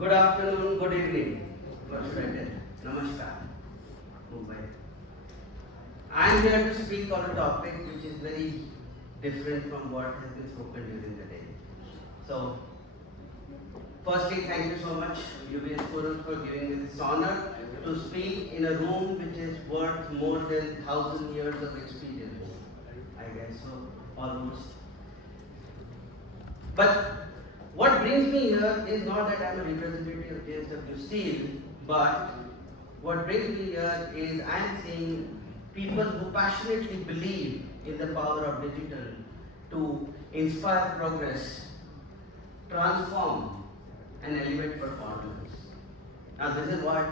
Good afternoon, good evening. What should I tell? Namaskar, Mumbai. I am here to speak on a topic which is very different from what has been spoken during the day. So, firstly, thank you so much, UBS Forum, for giving me this honor to speak in a room which is worth more than 1,000 years of experience. I guess so, almost. But what brings me here is not that I am a representative of JSW Steel, but what brings me here is I am seeing people who passionately believe in the power of digital to inspire progress, transform, and elevate performance. Now, this is why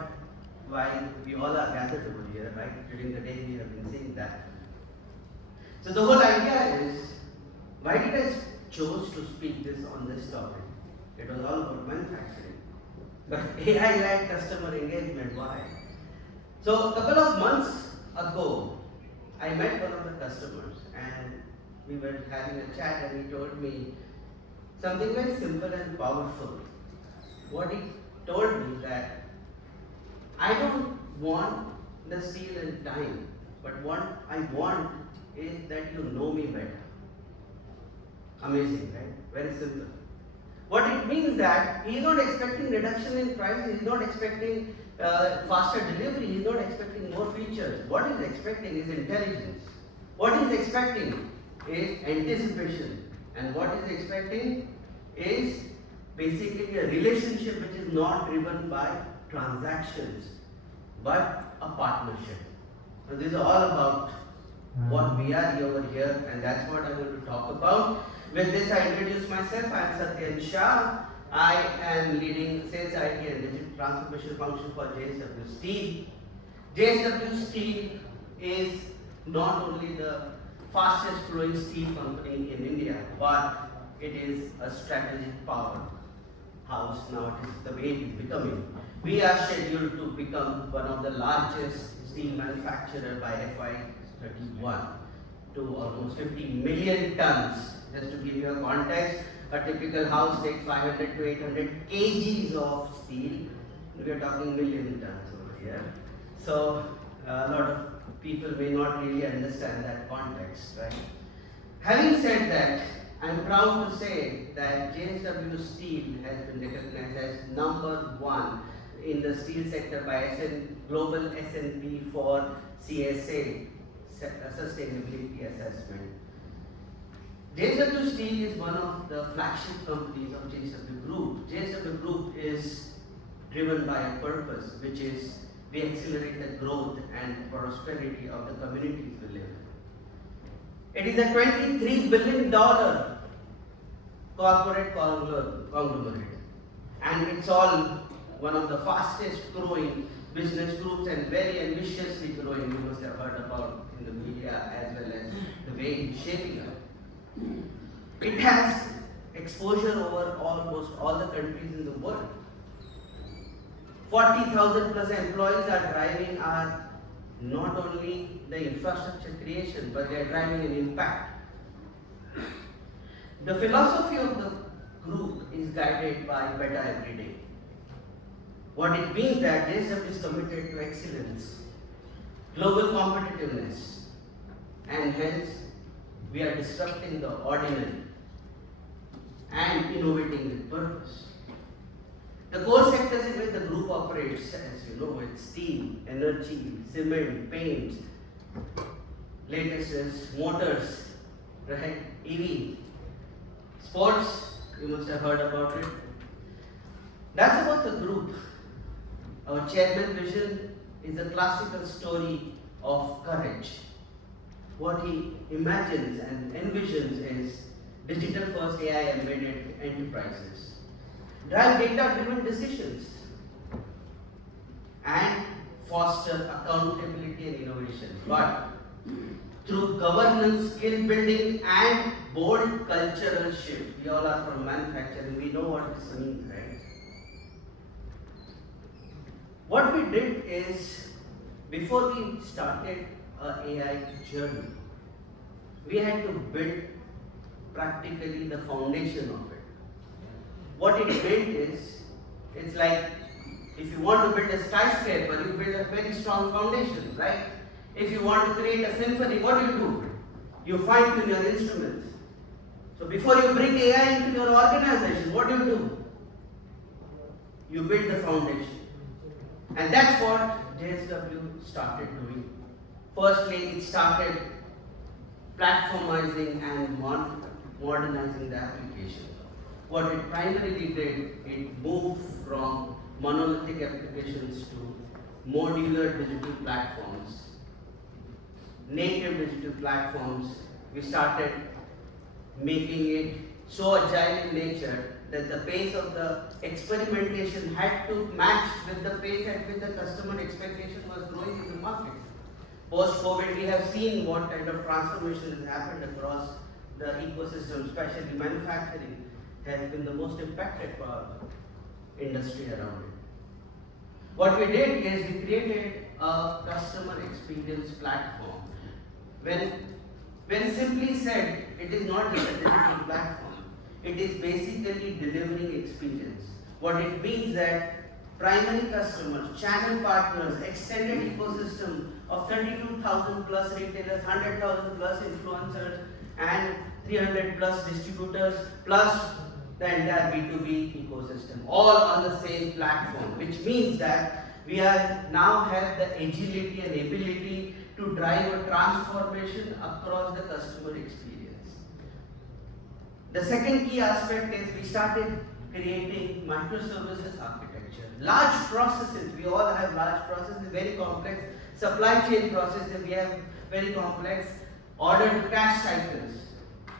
we all are gathered over here, right? During the day, we have been seeing that. So, the whole idea is why did I chose to speak this on this topic? It was all about manufacturing. But AI-led customer engagement, why? So, a couple of months ago, I met one of the customers and we were having a chat and he told me something very simple and powerful. What he told me that I don't want the steel and time, but what I want is that you know me better. Amazing, right? Very simple. What it means that he is not expecting reduction in price, he is not expecting faster delivery, he is not expecting more features. What he is expecting is intelligence. What he is expecting is anticipation. And what he is expecting is basically a relationship which is not driven by transactions, but a partnership. So this is all about what we are over here, and that's what I'm going to talk about. With this, I introduce myself. I am Satyen Shah. I am leading sales IT and digital transformation function for JSW Steel. JSW Steel is not only the fastest growing steel company in India, but it is a strategic powerhouse now. It is the way it is becoming. We are scheduled to become one of the largest steel manufacturer by FY31 to almost 50 million tons. Just to give you a context, a typical house takes 500 to 800 kgs of steel. We are talking million tons over here. So a lot of people may not really understand that context, right? Having said that, I am proud to say that JSW Steel has been recognized as #1 in the steel sector by Global S&P for CSA, Sustainability Assessment. JSW Steel is one of the flagship companies of JSW Group. JSW Group is driven by a purpose, which is we accelerate the growth and prosperity of the communities we live in. It is a $23 billion corporate conglomerate, and it's all one of the fastest growing business groups and very ambitiously growing. You must have heard about in the media as well as the way it's shaping up. It has exposure over almost all the countries in the world. 40,000 plus employees are driving not only the infrastructure creation, but they are driving an impact. The philosophy of the group is guided by better every day. What it means that JSW is committed to excellence, global competitiveness, and hence we are disrupting the ordinary and innovating with purpose. The core sectors in which the group operates, as you know, it's steel, energy, cement, paints, latest is motors, right? EV, sports, you must have heard about it. That's about the group. Our chairman vision is a classical story of courage. What he imagines and envisions is digital first AI embedded enterprises, drive data driven decisions, and foster accountability and innovation. But through governance, skill building, and bold cultural shift. We all are from manufacturing, we know what this means, right? What we did is, before we started our AI journey, we had to build practically the foundation of it. What it built is It's like if you want to build a skyscraper, you build a very strong foundation, right? If you want to create a symphony, what do? You fine tune your instruments. So before you bring AI into your organization, what do? You build the foundation. And that's what JSW started doing. Firstly, it started platformizing and modernizing the application. What it primarily did, it moved from monolithic applications to modular digital platforms, native digital platforms. We started making it so agile in nature that the pace of the experimentation had to match with the pace at which the customer expectation was growing in the market. Post-COVID, we have seen what kind of transformation has happened across the ecosystem, especially manufacturing has been the most impacted industry around it. What we did is we created a customer experience platform. When simply said, it is not just a digital platform. It is basically delivering experience. What it means that primary customers, channel partners, extended ecosystem of 32,000 plus retailers, 100,000 plus influencers, and 300 plus distributors, plus the entire B2B ecosystem, all on the same platform, which means that we are now have the agility and ability to drive a transformation across the customer experience. The second key aspect is we started creating microservices architecture. Large processes, we all have large processes, very complex supply chain processes, we have very complex order to cash cycles,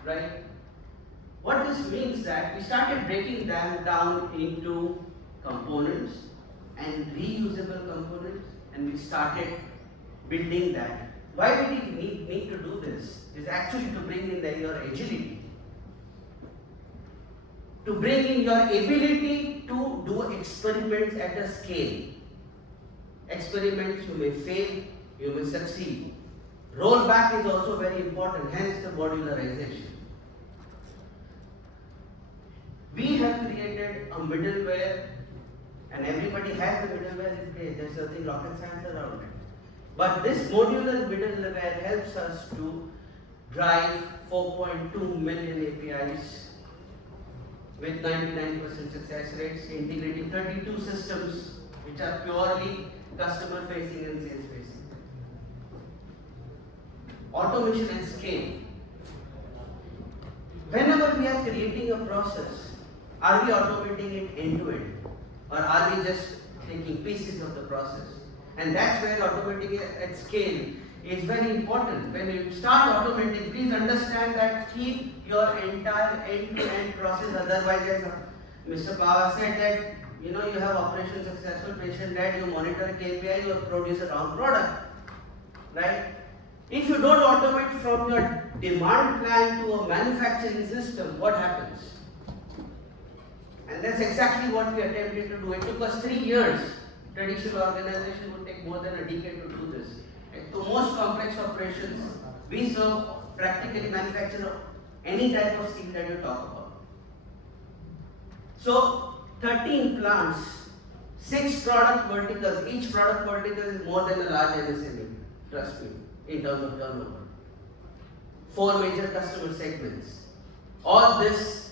right? What this means that we started breaking them down into components and reusable components, and we started building that. Why did we need to do this? Is actually to bring in your agility, to bring in your ability to do experiments at a scale. Experiments, you may fail, you may succeed. Rollback is also very important, hence the modularization. We have created a middleware, and everybody has the middleware in place. There's nothing rocket science around it. But this modular middleware helps us to drive 4.2 million APIs with 99% success rates, integrating 32 systems which are purely customer facing and sales facing. Automation and scale. Whenever we are creating a process, are we automating it end to end, or are we just taking pieces of the process? And that's where automating it at scale is very important. When you start automating, please understand that keep your entire end-to-end process. Otherwise, as Mr. Pava said that you have operation successful, patient dead, you monitor KPI, you produce a wrong product, right? If you don't automate from your demand plan to a manufacturing system, what happens? And that's exactly what we attempted to do. It took us 3 years. Traditional organization would take more than a decade to do this. To most complex operations, we serve practically manufacture any type of steel that you talk about. So 13 plants, 6 product verticals. Each product vertical is more than a large MSME, trust me, in terms of turnover. 4 major customer segments. All this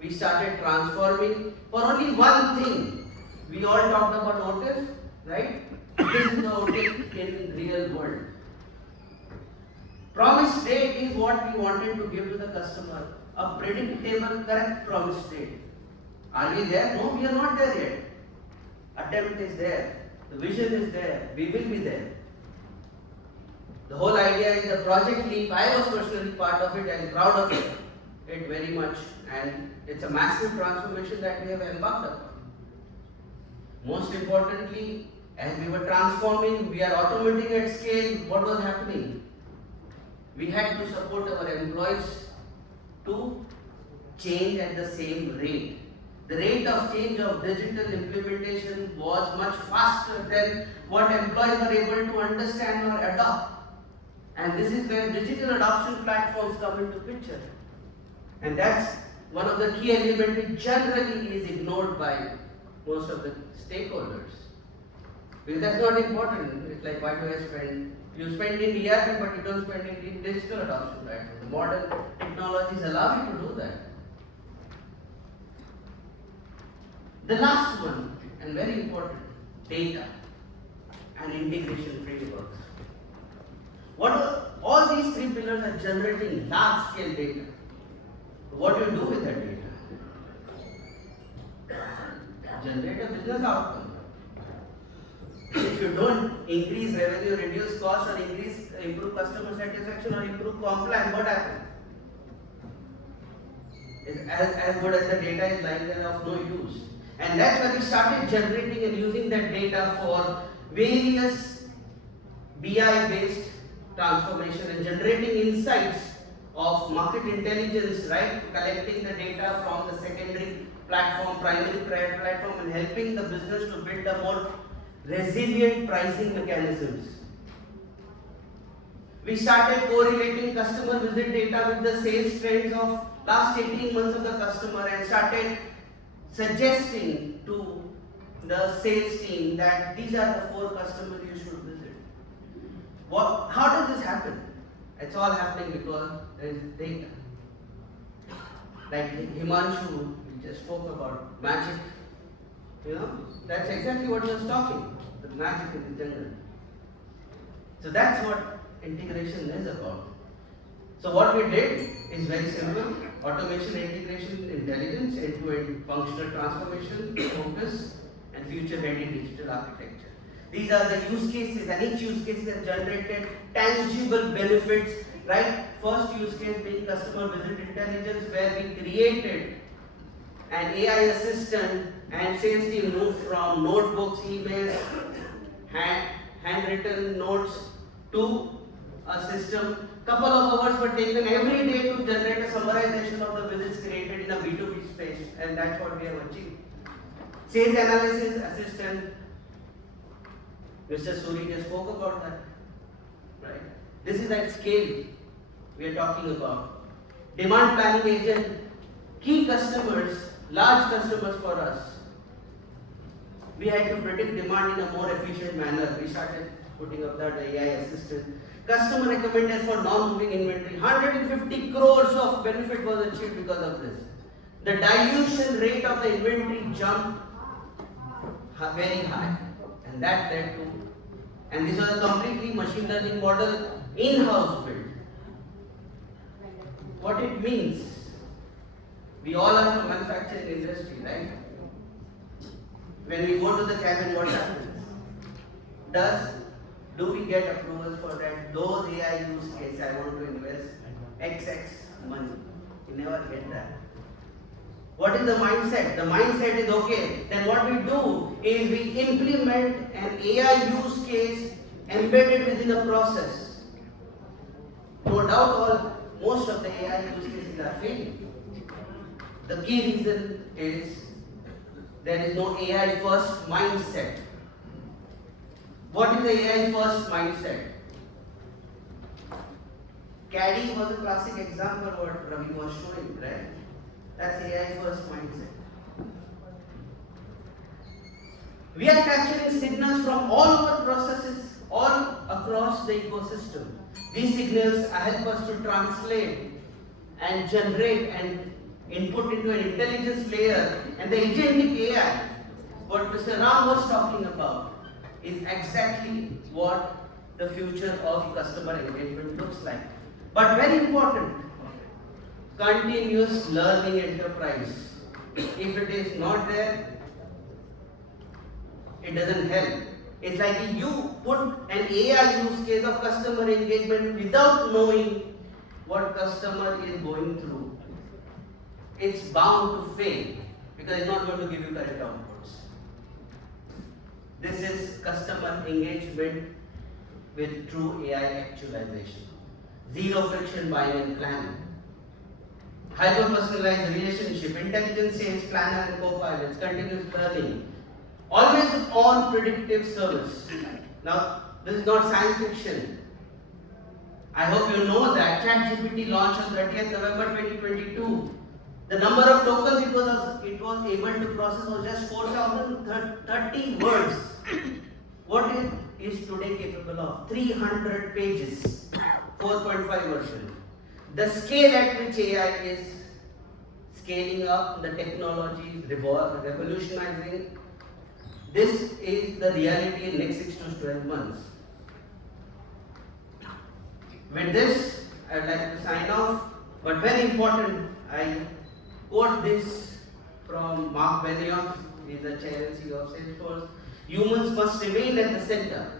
we started transforming for only one thing. We all talked about OTIF, right? This is the OTIF in real world. Promise date is what we wanted to give to the customer. A predictable, correct promise date. Are we there? No, we are not there yet. Attempt is there. The vision is there. We will be there. The whole idea is the Project Leap. I was personally part of it and proud of it very much. And it's a massive transformation that we have embarked upon. Most importantly, as we were transforming, we are automating at scale. What was happening? We had to support our employees to change at the same rate. The rate of change of digital implementation was much faster than what employees were able to understand or adopt. And this is where digital adoption platforms come into picture. And that's one of the key elements which generally is ignored by most of the stakeholders. Because that's not important. It's like, why do I spend? You spend in ERP, but you don't spend in digital adoption, right? The modern technologies allow you to do that. The last one, and very important, data and integration frameworks. All these three pillars are generating large scale data. What do you do with that data? Generate a business outcome. If you don't increase revenue, reduce cost, or improve customer satisfaction, or improve compliance, what happens? It's as good as the data is lying there of no use. And that's why we started generating and using that data for various BI-based transformation and generating insights of market intelligence, right? Collecting the data from the secondary platform, primary platform, and helping the business to build a more resilient pricing mechanisms. We started correlating customer visit data with the sales trends of last 18 months of the customer and started suggesting to the sales team that these are the 4 customers you should visit. How does this happen? It's all happening because there is data. Like Himanshu, we just spoke about magic. That's exactly what he was talking. The magic in the jungle. So that's what integration is about. So what we did is very simple: automation, integration, intelligence, end-to-end functional transformation, focus, and future-ready digital architecture. These are the use cases, and each use case has generated tangible benefits, right? First use case being customer visit intelligence, where we created an AI assistant and sales team moved from notebooks, emails, handwritten notes to a system. Couple of hours were taken every day to generate a summarization of the visits created in a B2B space, and that's what we have achieved. Sales analysis assistant, Mr. Suri just spoke about that, right? This is at scale we are talking about. Demand planning agent, key customers, large customers for us. We had to predict demand in a more efficient manner. We started putting up that AI assistant. Customer recommended for non-moving inventory. 150 crores of benefit was achieved because of this. The dilution rate of the inventory jumped very high, and that led to, and this was a completely machine learning model in-house built. What it means, we all are from manufacturing industry, right? When we go to the cabin, what happens? Do we get approval for that? Those AI use case, I want to invest XX money. We never get that. What is the mindset? The mindset is, okay, then what we do is we implement an AI use case embedded within a process. No doubt most of the AI use cases are failing. The key reason is there is no AI first mindset. What is the AI first mindset? Caddy was a classic example of what Ravi was showing, right? That's AI first mindset. We are capturing signals from all our processes, all across the ecosystem. These signals help us to translate and generate and input into an intelligence layer, and the agentic AI, what Mr. Ram was talking about, is exactly what the future of customer engagement looks like. But very important, continuous learning enterprise. If it is not there, it doesn't help. It's like if you put an AI use case of customer engagement without knowing what customer is going through, it's bound to fail because it's not going to give you correct outputs. This is customer engagement with true AI actualization. Zero friction buying and planning. Hyper-personalized relationship, intelligent sales planner and co-pilots, continuous learning. Always on predictive service. Now, this is not science fiction. I hope you know that ChatGPT launched on 30th November 2022. The number of tokens it was able to process was just 4030 words. What it is today capable of? 300 pages, 4.5 version. The scale at which AI is scaling up, the technology is revolutionizing. This is the reality in next 6 to 12 months. With this, I would like to sign off, but very important, I quote this from Mark Benioff, he is the chair and CEO of Salesforce. Humans must remain at the center.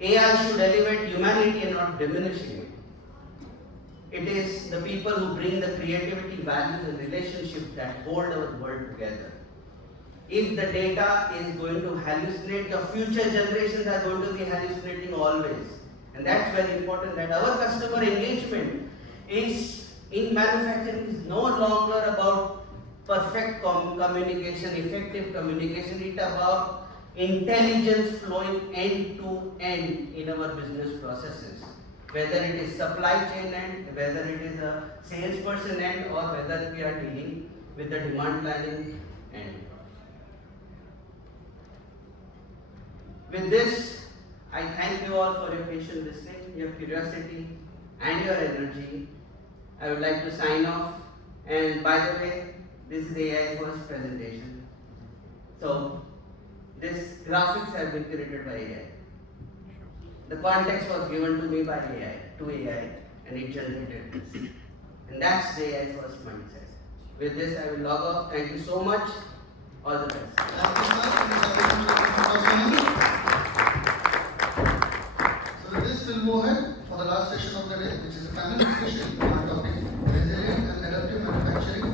AI should elevate humanity and not diminishing it. It is the people who bring the creativity, values and relationships that hold our world together. If the data is going to hallucinate, your future generations are going to be hallucinating always. And that's very important, that our customer engagement is in manufacturing is no longer about perfect communication, effective communication. It's about intelligence flowing end to end in our business processes. Whether it is supply chain end, whether it is a salesperson end, or whether we are dealing with the demand planning end. With this, I thank you all for your patient listening, your curiosity and your energy. I would like to sign off, and by the way, this is AI first presentation. So, these graphics have been created by AI. The context was given to me by AI, and it generated this. And that's the AI first mindset. With this, I will log off. Thank you so much. All the best. Thank you, sir. So with this, we'll move ahead for the last session of the day, which is a panel discussion on the topic resilient and adaptive manufacturing,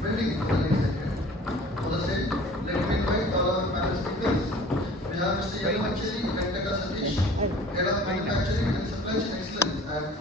building into the lifecycle. For the same, let me invite all our panel speakers. We have Mr. Yagmachari Venkata Satish, Head of